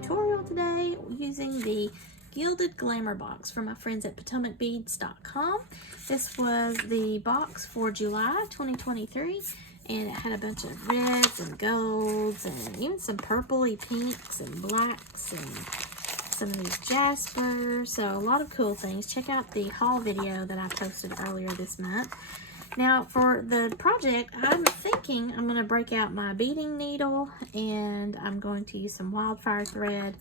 tutorial today using the Gilded Glamour box from my friends at PotomacBeads.com. This was the box for July 2023, and it had a bunch of reds and golds and even some purpley pinks and blacks and some of these jaspers. So a lot of cool things. Check out the haul video that I posted earlier this month. Now for the project, I'm thinking I'm going to break out my beading needle, and I'm going to use some wildfire thread,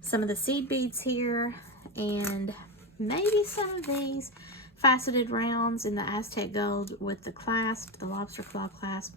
some of the seed beads here, and maybe some of these faceted rounds in the Aztec gold with the clasp, the lobster claw clasp,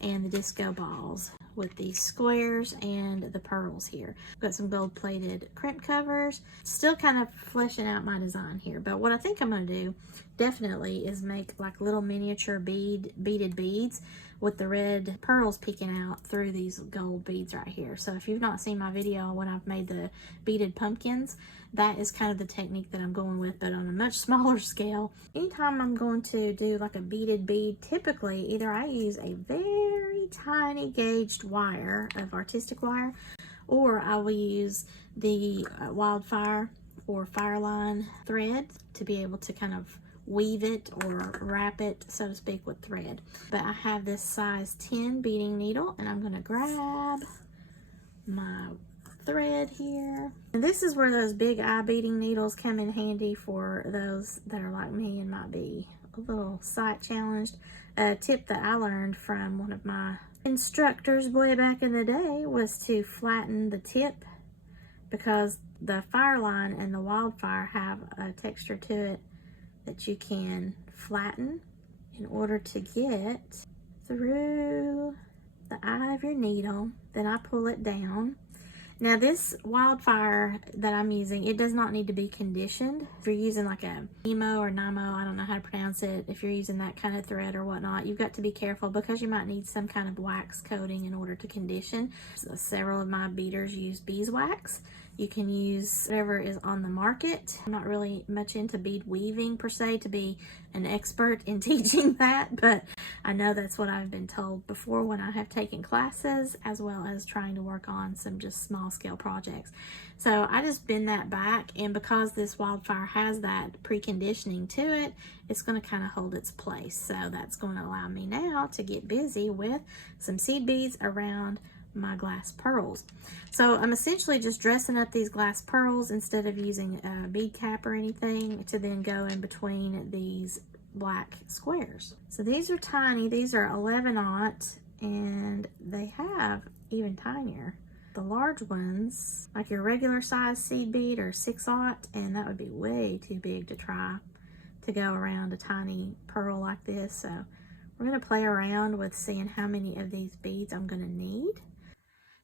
and the disco balls with these squares and the pearls here. Got some gold plated crimp covers. Still kind of fleshing out my design here, but what I think I'm going to do definitely is make like little miniature beaded beads with the red pearls peeking out through these gold beads right here. So if you've not seen my video when I've made the beaded pumpkins, that is kind of the technique that I'm going with, but on a much smaller scale. Anytime I'm going to do like a beaded bead, typically either I use a very tiny gauged wire of artistic wire, or I will use the wildfire or fireline thread to be able to kind of weave it or wrap it, so to speak, with thread. But I have this size 10 beading needle, and I'm going to grab my thread here. And this is where those big eye beading needles come in handy for those that are like me and might be a little sight challenged. A tip that I learned from one of my instructors way back in the day was to flatten the tip, because the fireline and the wildfire have a texture to it that you can flatten in order to get through the eye of your needle. Then I pull it down. Now this wildfire that I'm using, it does not need to be conditioned. If you're using like a Nemo or Namo, I don't know how to pronounce it, if you're using that kind of thread or whatnot, you've got to be careful because you might need some kind of wax coating in order to condition. So several of my beaders use beeswax. You can use whatever is on the market. I'm not really much into bead weaving per se to be an expert in teaching that, but I know that's what I've been told before when I have taken classes, as well as trying to work on some just small scale projects. So I just bend that back, and because this wildfire has that preconditioning to it, it's going to kind of hold its place. So that's going to allow me now to get busy with some seed beads around my glass pearls. So I'm essentially just dressing up these glass pearls instead of using a bead cap or anything to then go in between these black squares. So these are tiny. These are 11/0, and they have even tinier. The large ones, like your regular size seed bead, are 6/0, and that would be way too big to try to go around a tiny pearl like this. So we're going to play around with seeing how many of these beads I'm going to need.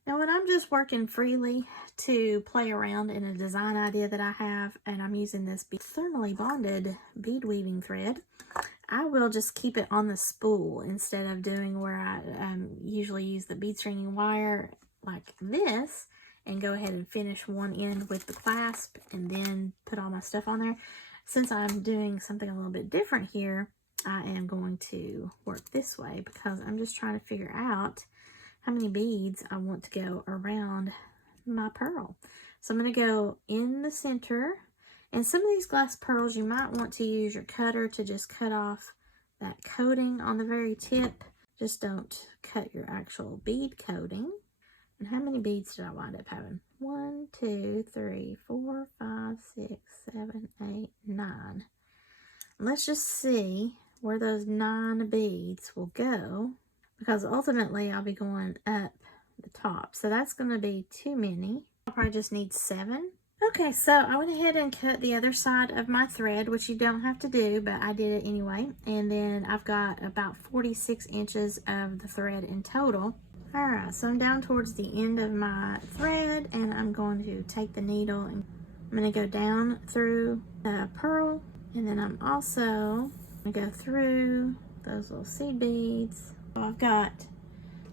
Now when I'm just working freely to play around in a design idea that I have, and I'm using this thermally bonded bead weaving thread, I will just keep it on the spool instead of doing where I usually use the bead stringing wire like this and go ahead and finish one end with the clasp and then put all my stuff on there. Since I'm doing something a little bit different here, I am going to work this way because I'm just trying to figure out how many beads I want to go around my pearl. So I'm going to go in the center, and some of these glass pearls you might want to use your cutter to just cut off that coating on the very tip. Just don't cut your actual bead coating. And how many beads did I wind up having? 1, 2, 3, 4, 5, 6, 7, 8, 9. Let's just see where those 9 beads will go, because ultimately I'll be going up the top. So that's going to be too many. I'll probably just need 7. Okay, so I went ahead and cut the other side of my thread, which you don't have to do, but I did it anyway. And then I've got about 46 inches of the thread in total. All right, so I'm down towards the end of my thread, and I'm going to take the needle and I'm going to go down through the pearl, and then I'm also going to go through those little seed beads. I've got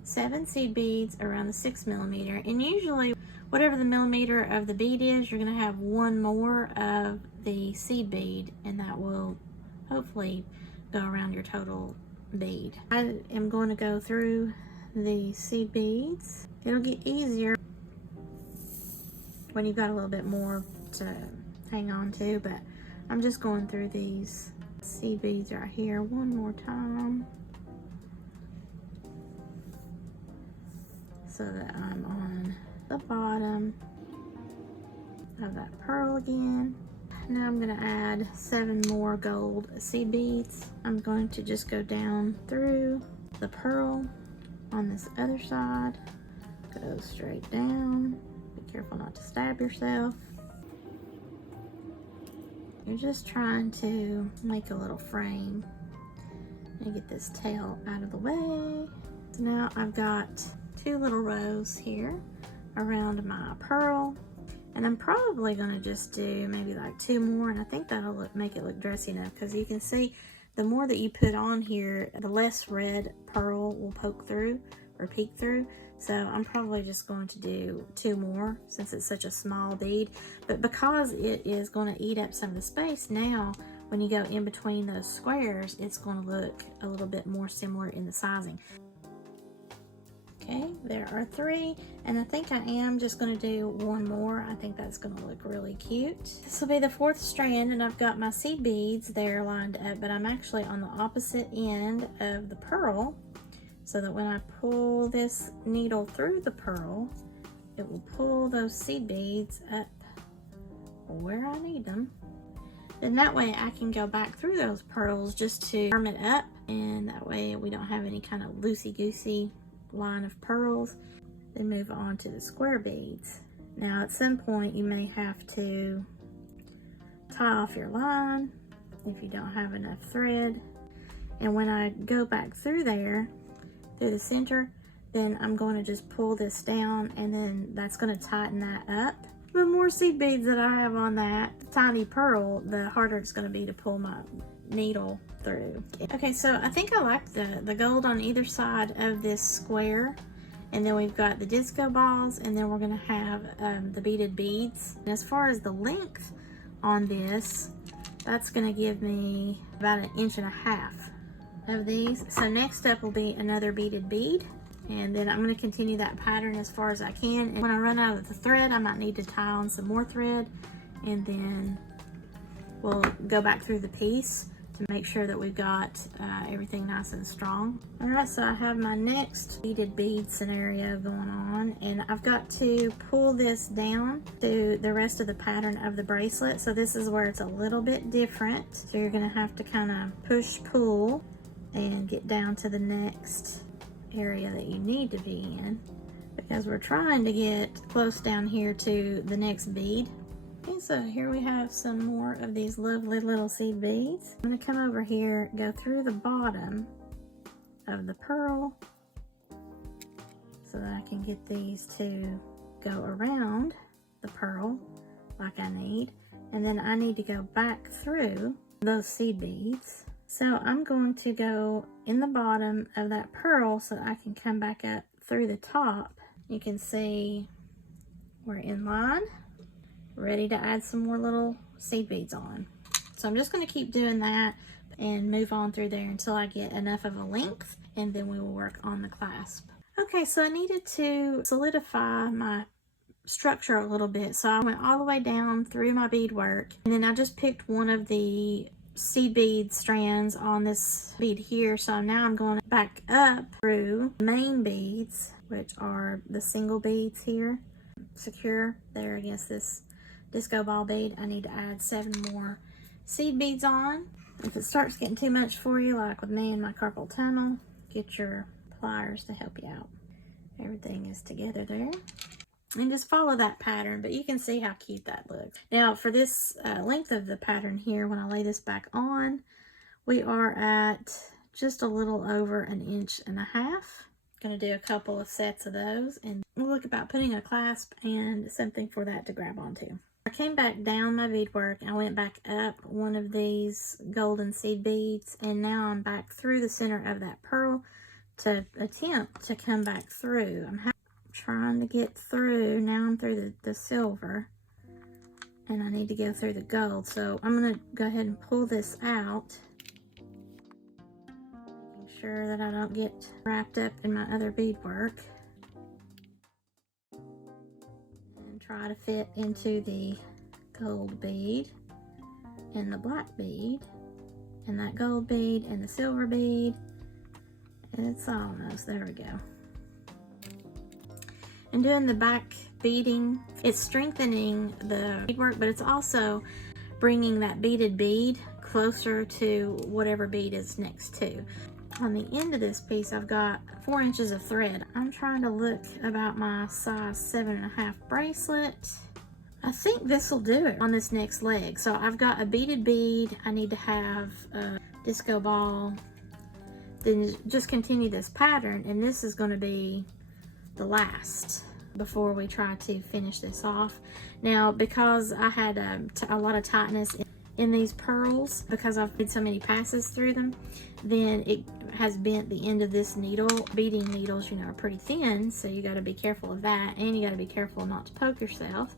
7 seed beads around the 6mm, and usually whatever the millimeter of the bead is, you're going to have one more of the seed bead, and that will hopefully go around your total bead. I am going to go through the seed beads. It'll get easier when you've got a little bit more to hang on to, but I'm just going through these seed beads right here one more time so that I'm on the bottom of that pearl again. Now I'm going to add 7 more gold seed beads. I'm going to just go down through the pearl on this other side. Go straight down. Be careful not to stab yourself. You're just trying to make a little frame and get this tail out of the way. So now I've got 2 little rows here around my pearl, and I'm probably going to just do maybe like 2 more, and I think that'll make it look dressy enough, because you can see the more that you put on here, the less red pearl will poke through or peek through. So I'm probably just going to do 2 more since it's such a small bead. But because it is going to eat up some of the space, now when you go in between those squares, it's going to look a little bit more similar in the sizing. Okay, there are 3, and I think I am just going to do 1 more. I think that's going to look really cute. This will be the 4th strand, and I've got my seed beads there lined up, but I'm actually on the opposite end of the pearl, so that when I pull this needle through the pearl, it will pull those seed beads up where I need them. Then that way I can go back through those pearls just to firm it up, and that way we don't have any kind of loosey-goosey line of pearls. Then move on to the square beads. Now at some point you may have to tie off your line if you don't have enough thread, and when I go back through there through the center, then I'm going to just pull this down, and then that's going to tighten that up. The more seed beads that I have on that tiny pearl, the harder it's going to be to pull my needle through. Okay, so I think I like the gold on either side of this square, and then we've got the disco balls, and then we're going to have the beaded beads. And as far as the length on this, that's going to give me about 1.5 inches of these. So next up will be another beaded bead, and then I'm going to continue that pattern as far as I can, and when I run out of the thread I might need to tie on some more thread, and then we'll go back through the piece to make sure that we've got everything nice and strong. Alright, so I have my next beaded bead scenario going on, and I've got to pull this down to the rest of the pattern of the bracelet. So this is where it's a little bit different. So you're going to have to kind of push pull and get down to the next area that you need to be in, because we're trying to get close down here to the next bead. Okay, so here we have some more of these lovely little seed beads. I'm going to come over here, go through the bottom of the pearl so that I can get these to go around the pearl like I need, and then I need to go back through those seed beads. So I'm going to go in the bottom of that pearl so that I can come back up through the top. You can see we're in line, ready to add some more little seed beads on. So I'm just going to keep doing that and move on through there until I get enough of a length, and then we will work on the clasp. Okay, so I needed to solidify my structure a little bit, so I went all the way down through my beadwork, and then I just picked one of the seed bead strands on this bead here. So now I'm going back up through the main beads, which are the single beads here, secure there against this disco ball bead. I need to add 7 more seed beads on. If it starts getting too much for you, like with me and my carpal tunnel, get your pliers to help you out. Everything is together there. And just follow that pattern, but you can see how cute that looks. Now for this length of the pattern here, when I lay this back on, we are at just a little over 1.5 inches. Gonna do a couple of sets of those, and we'll look about putting a clasp and something for that to grab onto. I came back down my beadwork and I went back up one of these golden seed beads, and now I'm back through the center of that pearl to attempt to come back through. I'm trying to get through. Now I'm through the silver, and I need to go through the gold. So I'm going to go ahead and pull this out, making sure that I don't get wrapped up in my other beadwork, and try to fit into the gold bead and the black bead and that gold bead and the silver bead. And it's almost, there we go. And doing the back beading, it's strengthening the beadwork, but it's also bringing that beaded bead closer to whatever bead is next to. On the end of this piece, I've got 4 inches of thread. I'm trying to look about my size 7.5 bracelet. I think this will do it on this next leg. So I've got a beaded bead. I need to have a disco ball. Then just continue this pattern, and this is going to be the last before we try to finish this off. Now, because I had a lot of tightness in these pearls, because I've made so many passes through them, then it has bent the end of this needle. Beading needles, you know, are pretty thin, so you got to be careful of that, and you got to be careful not to poke yourself.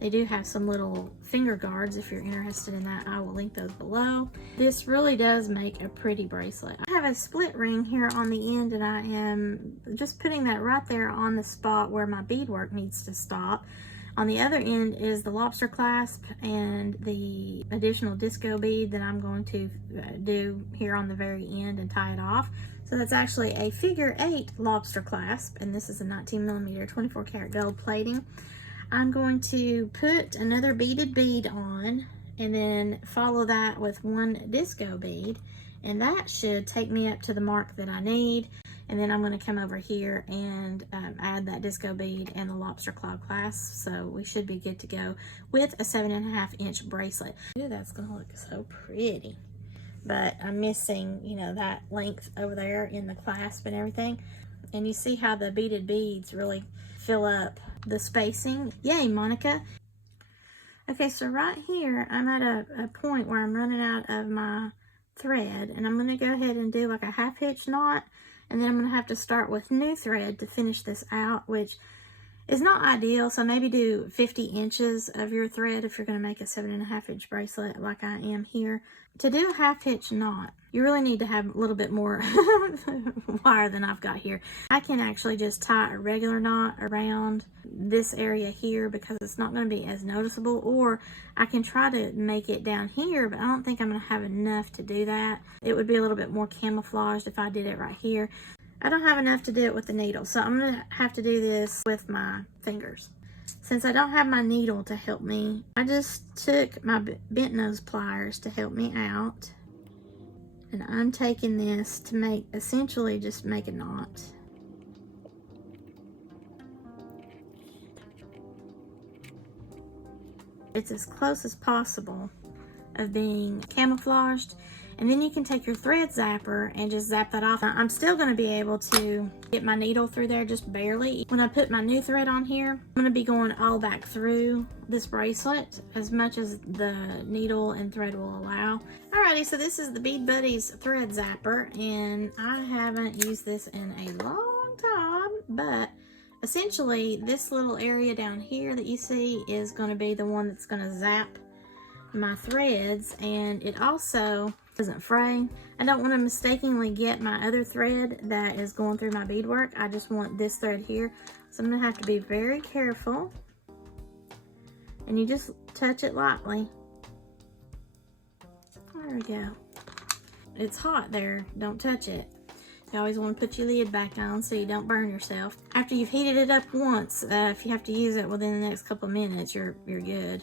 They do have some little finger guards. If you're interested in that, I will link those below. This really does make a pretty bracelet. I have a split ring here on the end, and I am just putting that right there on the spot where my beadwork needs to stop. On the other end is the lobster clasp and the additional disco bead that I'm going to do here on the very end and tie it off. So that's actually a figure 8 lobster clasp, and this is a 19mm 24 karat gold plating. I'm going to put another beaded bead on and then follow that with 1 disco bead, and that should take me up to the mark that I need. And then I'm going to come over here and add that disco bead and the lobster claw clasp, so we should be good to go with a 7.5 inch bracelet. Ooh, that's going to look so pretty, but I'm missing, you know, that length over there in the clasp and everything. And you see how the beaded beads really fill up the spacing. Yay, Monica. Okay, so right here I'm at a point where I'm running out of my thread, and I'm going to go ahead and do like a 1/2 hitch knot, and then I'm going to have to start with new thread to finish this out, which is not ideal. So maybe do 50 inches of your thread if you're going to make a 7.5 inch bracelet like I am here. To do a 1/2 hitch knot, you really need to have a little bit more wire than I've got here. I can actually just tie a regular knot around this area here because it's not going to be as noticeable, or I can try to make it down here, but I don't think I'm going to have enough to do that. It would be a little bit more camouflaged if I did it right here. I don't have enough to do it with the needle, so I'm going to have to do this with my fingers. Since I don't have my needle to help me, I just took my bent nose pliers to help me out. And I'm taking this to make, essentially just make a knot. It's as close as possible of being camouflaged. And then you can take your thread zapper and just zap that off. I'm still going to be able to get my needle through there just barely. When I put my new thread on here, I'm going to be going all back through this bracelet as much as the needle and thread will allow. Alrighty, so this is the Bead Buddies thread zapper, and I haven't used this in a long time, but essentially this little area down here that you see is going to be the one that's going to zap my threads, and it also doesn't fray. I don't want to mistakenly get my other thread that is going through my beadwork. I just want this thread here, so I'm going to have to be very careful, and you just touch it lightly. There we go. It's hot there, don't touch it. You always want to put your lid back on so you don't burn yourself. After you've heated it up once, if you have to use it within the next couple of minutes, you're good.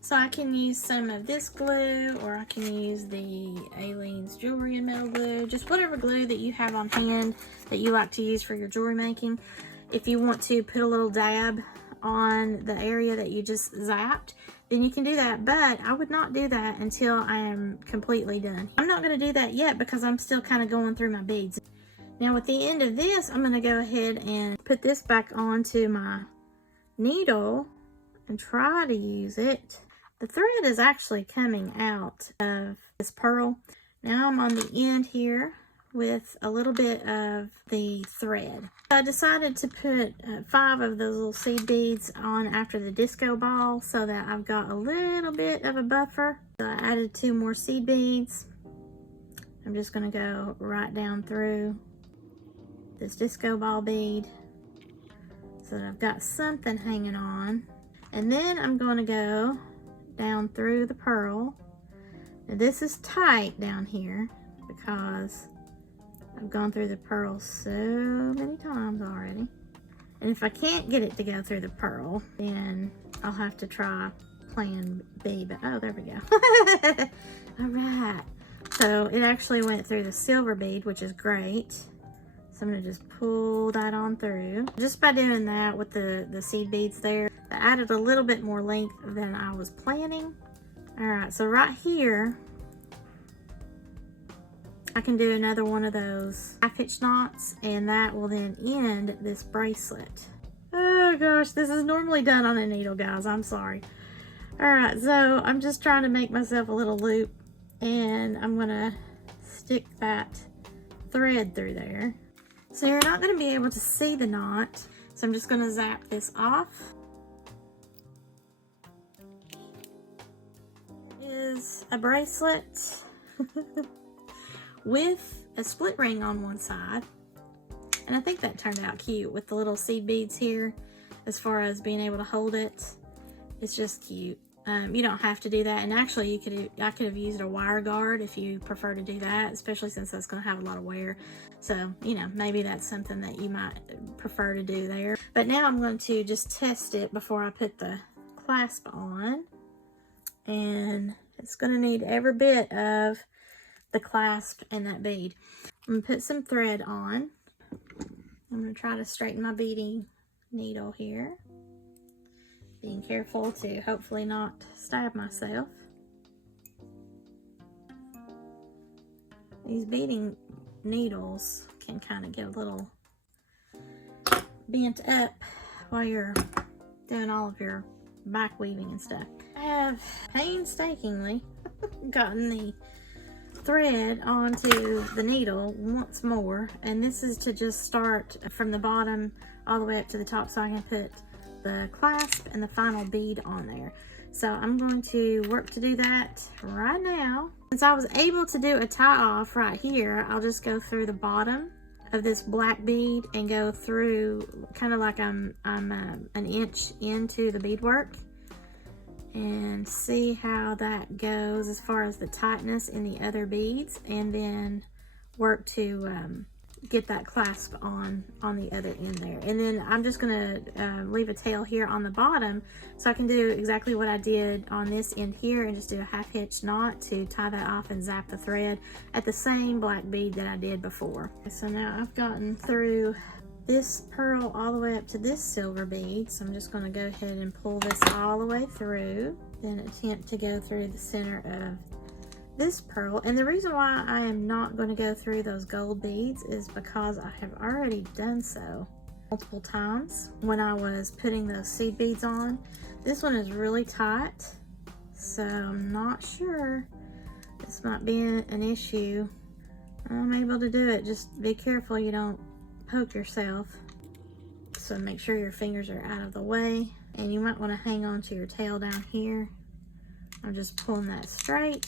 So I can use some of this glue, or I can use the Aleene's Jewelry and Metal Glue, just whatever glue that you have on hand that you like to use for your jewelry making. If you want to put a little dab on the area that you just zapped, then you can do that, but I would not do that until I am completely done. I'm not going to do that yet because I'm still kind of going through my beads. Now at the end of this, I'm going to go ahead and put this back onto my needle and try to use it. The thread is actually coming out of this pearl. Now I'm on the end here with a little bit of the thread. I decided to put 5 of those little seed beads on after the disco ball so that I've got a little bit of a buffer. So I added 2 more seed beads. I'm just going to go right down through this disco ball bead so that I've got something hanging on. And then I'm going to go down through the pearl. Now this is tight down here because I've gone through the pearl so many times already. And if I can't get it to go through the pearl, then I'll have to try plan B. But oh, there we go. All right. So it actually went through the silver bead, which is great. So I'm gonna just pull that on through. Just by doing that with the seed beads there, I added a little bit more length than I was planning. All right, so right here, I can do another one of those half hitch knots, and that will then end this bracelet. Oh gosh, this is normally done on a needle, guys. I'm sorry. All right, so I'm just trying to make myself a little loop, and I'm gonna stick that thread through there. So you're not gonna be able to see the knot, so I'm just gonna zap this off. Is a bracelet with a split ring on one side, and I think that turned out cute with the little seed beads here. As far as being able to hold it, it's just cute. You don't have to do that, and actually I could have used a wire guard if you prefer to do that, especially since that's going to have a lot of wear. So you know, maybe that's something that you might prefer to do there. But now I'm going to just test it before I put the clasp on, and it's going to need every bit of the clasp and that bead. I'm going to put some thread on. I'm going to try to straighten my beading needle here, being careful to hopefully not stab myself. These beading needles can kind of get a little bent up while you're doing all of your back weaving and stuff. I have painstakingly gotten the thread onto the needle once more, and this is to just start from the bottom all the way up to the top so I can put the clasp and the final bead on there. So I'm going to work to do that right now. Since I was able to do a tie off right here, I'll just go through the bottom of this black bead and go through kind of like I'm an inch into the beadwork, and see how that goes as far as the tightness in the other beads, and then work to get that clasp on the other end there. And then I'm just gonna leave a tail here on the bottom so I can do exactly what I did on this end here and just do a half hitch knot to tie that off and zap the thread at the same black bead that I did before. So now I've gotten through this pearl all the way up to this silver bead, so I'm just going to go ahead and pull this all the way through, then attempt to go through the center of this pearl. And the reason why I am not going to go through those gold beads is because I have already done so multiple times when I was putting those seed beads on. This one is really tight, so I'm not sure. This might be an issue. I'm able to do it. Just be careful you don't poke yourself. So make sure your fingers are out of the way, and you might want to hang on to your tail down here. I'm just pulling that straight.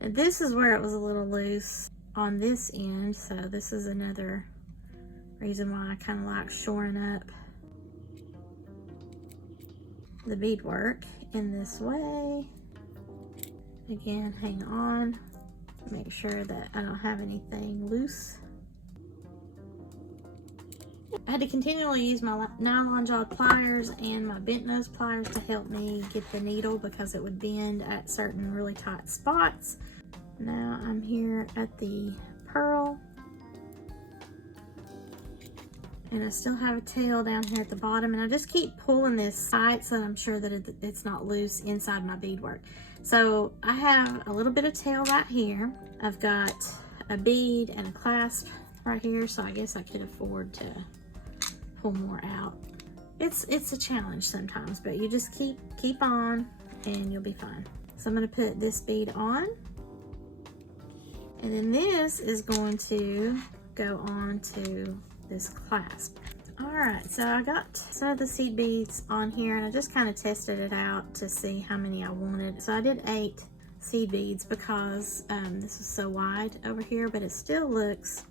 And this is where it was a little loose on this end, so this is another reason why I kind of like shoring up the beadwork in this way. Again, hang on, make sure that I don't have anything loose. I had to continually use my nylon jawed pliers and my bent nose pliers to help me get the needle because it would bend at certain really tight spots. Now I'm here at the pearl, and I still have a tail down here at the bottom, and I just keep pulling this tight so that I'm sure that it's not loose inside my beadwork. So I have a little bit of tail right here. I've got a bead and a clasp right here, so I guess I could afford to pull more out. It's a challenge sometimes, but you just keep on and you'll be fine. So I'm going to put this bead on, and then this is going to go on to this clasp. All right, so I got some of the seed beads on here, and I just kind of tested it out to see how many I wanted. So I did 8 seed beads because this is so wide over here, but it still looks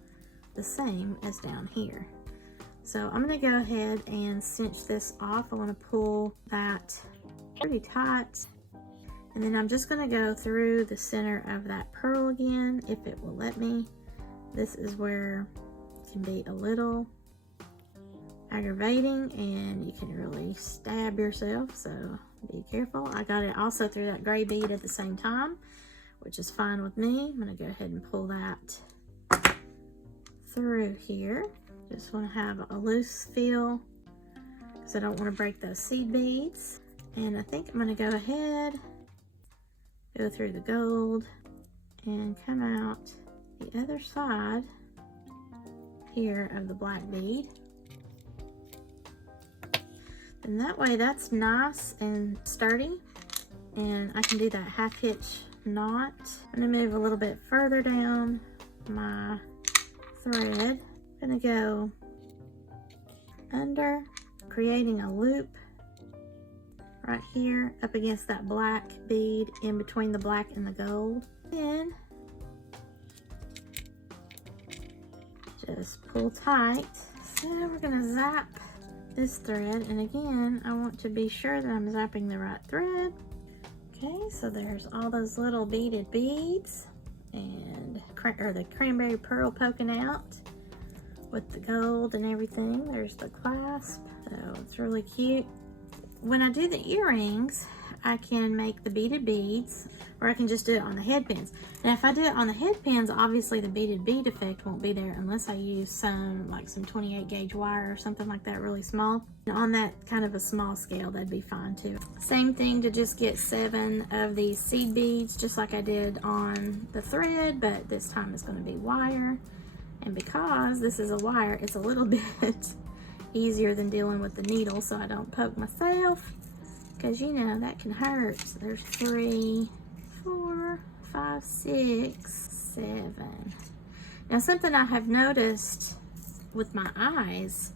the same as down here. So I'm going to go ahead and cinch this off. I want to pull that pretty tight. And then I'm just going to go through the center of that pearl again, if it will let me. This is where it can be a little aggravating and you can really stab yourself, so be careful. I got it also through that gray bead at the same time, which is fine with me. I'm going to go ahead and pull that through here. Just want to have a loose feel because I don't want to break those seed beads. And I think I'm going to go ahead, go through the gold and come out the other side here of the black bead. And that way that's nice and sturdy, and I can do that half hitch knot. I'm going to move a little bit further down my thread. I'm going to go under, creating a loop right here up against that black bead in between the black and the gold. Then just pull tight. So we're going to zap this thread, and again I want to be sure that I'm zapping the right thread. Okay, so there's all those little beaded beads and the cranberry pearl poking out with the gold and everything. There's the clasp, so it's really cute. When I do the earrings, I can make the beaded beads, or I can just do it on the head pins. And if I do it on the head pins, obviously the beaded bead effect won't be there unless I use some 28 gauge wire or something like that, really small. And on that kind of a small scale, that'd be fine too. Same thing to just get 7 of these seed beads, just like I did on the thread, but this time it's gonna be wire. And because this is a wire, it's a little bit easier than dealing with the needle, so I don't poke myself, because you know that can hurt. So there's 3, 4, 5, 6, 7. Now something I have noticed with my eyes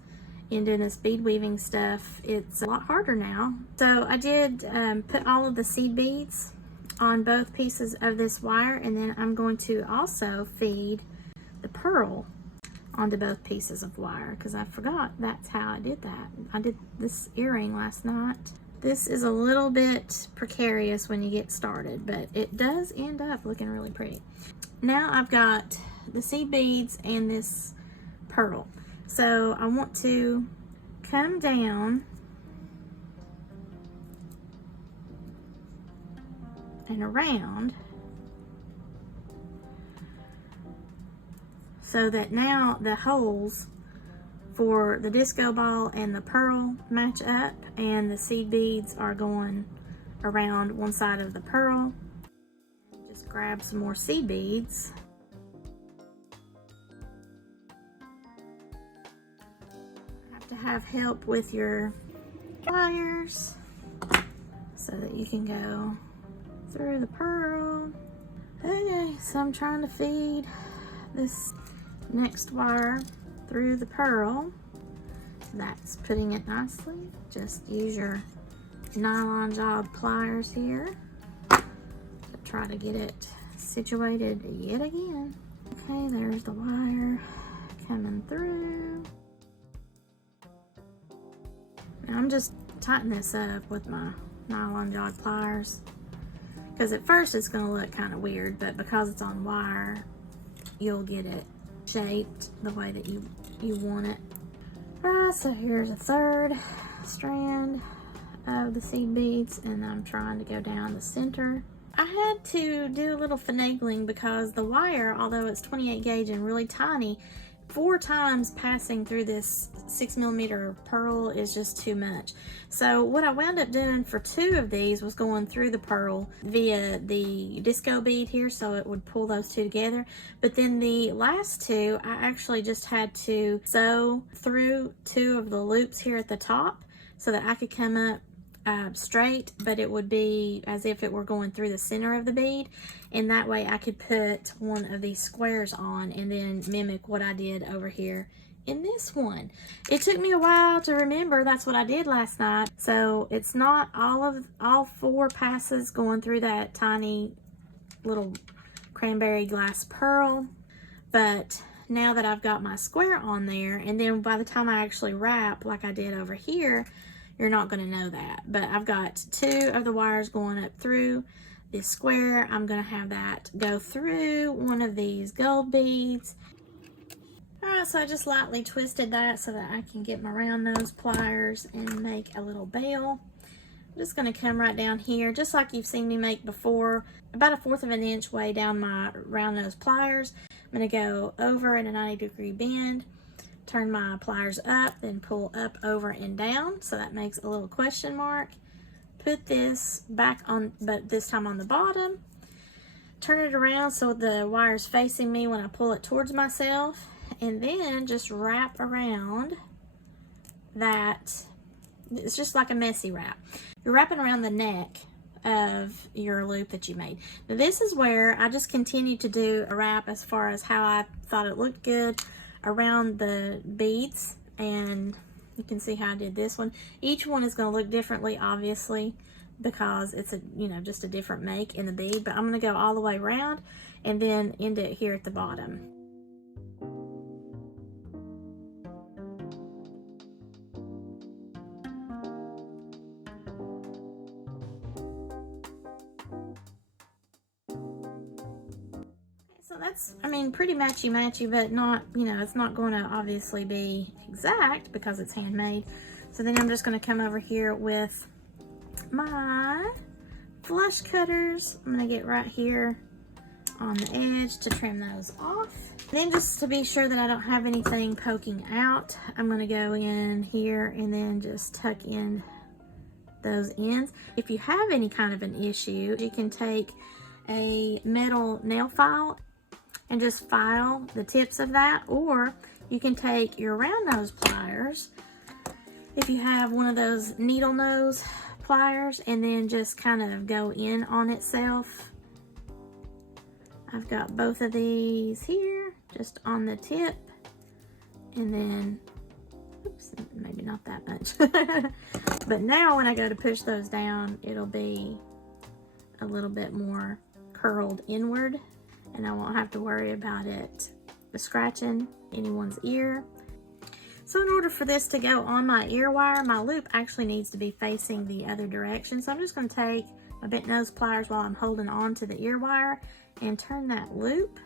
in doing this bead weaving stuff, it's a lot harder now. So I did put all of the seed beads on both pieces of this wire, and then I'm going to also feed the pearl onto both pieces of wire, because I forgot that's how I did that. I did this earring last night. This is a little bit precarious when you get started, but it does end up looking really pretty. Now I've got the seed beads and this pearl. So I want to come down and around so that now the holes for the disco ball and the pearl match up, and the seed beads are going around one side of the pearl. Just grab some more seed beads. Have to have help with your pliers so that you can go through the pearl. Okay, so I'm trying to feed this next wire through the pearl. That's putting it nicely. Just use your nylon job pliers here to try to get it situated yet again. Okay, there's the wire coming through. Now I'm just tightening this up with my nylon job pliers, because at first it's going to look kind of weird, but because it's on wire, you'll get it shaped the way that you want it. Alright, so here's a third strand of the seed beads, and I'm trying to go down the center. I had to do a little finagling because the wire, although it's 28 gauge and really tiny, 4 times passing through this 6mm pearl is just too much. So what I wound up doing for 2 of these was going through the pearl via the disco bead here, so it would pull those 2 together. But then the last 2, I actually just had to sew through 2 of the loops here at the top so that I could come up straight, but it would be as if it were going through the center of the bead, and that way I could put one of these squares on and then mimic what I did over here in this one. It took me a while to remember that's what I did last night. So it's not all 4 passes going through that tiny little cranberry glass pearl, but now that I've got my square on there, and then by the time I actually wrap like I did over here, you're not going to know that. But I've got 2 of the wires going up through this square. I'm going to have that go through one of these gold beads. Alright, so I just lightly twisted that so that I can get my round nose pliers and make a little bell. I'm just going to come right down here, just like you've seen me make before, about 1/4 of an inch way down my round nose pliers. I'm going to go over in a 90-degree bend, turn my pliers up, then pull up, over, and down. So that makes a little question mark. Put this back on, but this time on the bottom. Turn it around so the wire's facing me when I pull it towards myself. And then just wrap around that. It's just like a messy wrap. You're wrapping around the neck of your loop that you made. Now this is where I just continue to do a wrap as far as how I thought it looked good around the beads, and you can see how I did this one. Each one is going to look differently, obviously, because it's a, you know, just a different make in the bead, but I'm going to go all the way around and then end it here at the bottom. So that's, I mean, pretty matchy-matchy, but not, you know, it's not going to obviously be exact because it's handmade. So then I'm just going to come over here with my flush cutters. I'm going to get right here on the edge to trim those off. Then just to be sure that I don't have anything poking out, I'm going to go in here and then just tuck in those ends. If you have any kind of an issue, you can take a metal nail file and just file the tips of that, or you can take your round nose pliers, if you have one of those needle nose pliers, and then just kind of go in on itself. I've got both of these here, just on the tip, and then, oops, maybe not that much. But now when I go to push those down, it'll be a little bit more curled inward, and I won't have to worry about it scratching anyone's ear. So in order for this to go on my ear wire, my loop actually needs to be facing the other direction. So I'm just going to take my bent nose pliers while I'm holding on to the ear wire and turn that loop.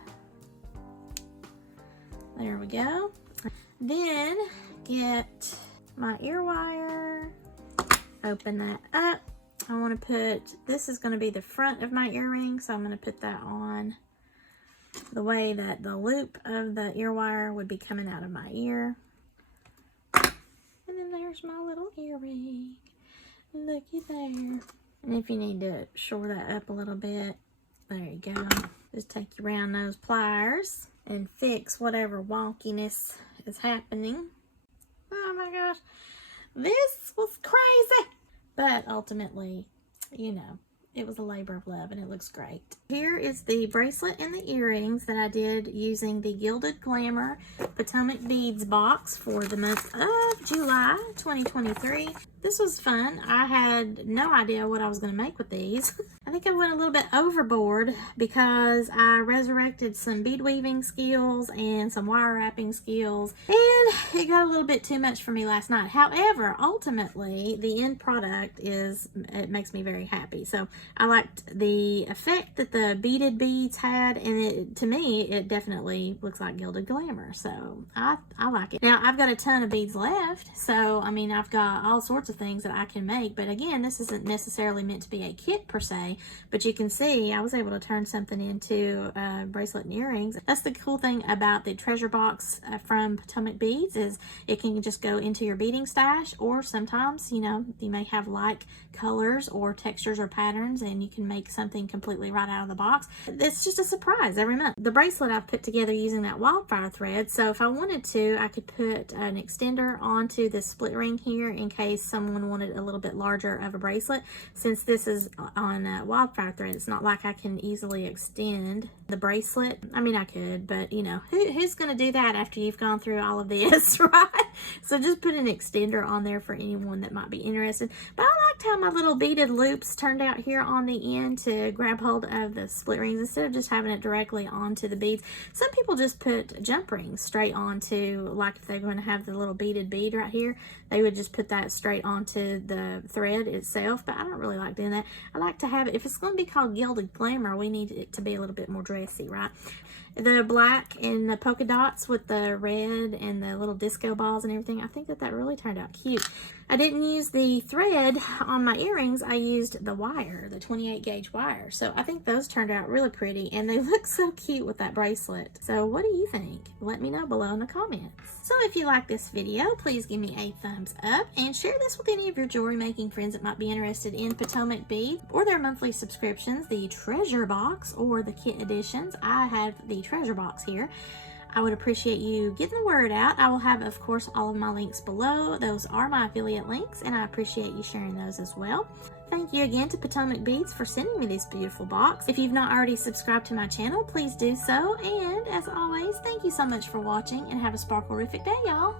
There we go. Then get my ear wire, open that up. I want to put, this is going to be the front of my earring, so I'm going to put that on the way that the loop of the ear wire would be coming out of my ear. And then there's my little earring. Looky there. And if you need to shore that up a little bit, there you go. Just take your round nose pliers and fix whatever wonkiness is happening. Oh my gosh, this was crazy. But ultimately, you know, it was a labor of love and it looks great. Here is the bracelet and the earrings that I did using the Gilded Glamour Potomac Beads box for the month of July 2023. This was fun. I had no idea what I was going to make with these. I think I went a little bit overboard because I resurrected some bead weaving skills and some wire wrapping skills, and it got a little bit too much for me last night. However, ultimately, the end product it makes me very happy. So I liked the effect that the beaded beads had, and to me, it definitely looks like Gilded Glamour. So I like it. Now, I've got a ton of beads left, so I mean, I've got all sorts of things that I can make, but again, this isn't necessarily meant to be a kit per se, but you can see I was able to turn something into a bracelet and earrings. That's the cool thing about the treasure box from Potomac Beads, is it can just go into your beading stash, or sometimes, you know, you may have like colors or textures or patterns and you can make something completely right out of the box. It's just a surprise every month. The bracelet I've put together using that wildfire thread, so if I wanted to, I could put an extender onto this split ring here in case someone wanted a little bit larger of a bracelet. Since this is on wildfire thread, it's not like I can easily extend the bracelet. I mean, I could, but you know, who's going to do that after you've gone through all of this, right? So just put an extender on there for anyone that might be interested. But I liked how my little beaded loops turned out here on the end to grab hold of the split rings instead of just having it directly onto the beads. Some people just put jump rings straight onto, like if they're going to have the little beaded bead right here, they would just put that straight onto the thread itself, but I don't really like doing that. I like to have it, if it's going to be called Gilded Glamour, we need it to be a little bit more dressy, right? The black and the polka dots with the red and the little disco balls and everything, I think that really turned out cute. I didn't use the thread on my earrings. I used the wire, the 28 gauge wire. So I think those turned out really pretty and they look so cute with that bracelet. So what do you think? Let me know below in the comments. So if you like this video, please give me a thumbs up and share this with any of your jewelry making friends that might be interested in Potomac Bead or their monthly subscriptions, the treasure box or the kit editions. I have the treasure box here. I would appreciate you getting the word out. I will have, of course, all of my links below. Those are my affiliate links, and I appreciate you sharing those as well. Thank you again to Potomac Beads for sending me this beautiful box. If you've not already subscribed to my channel, please do so. And as always, thank you so much for watching, and have a sparkle-rific day, y'all.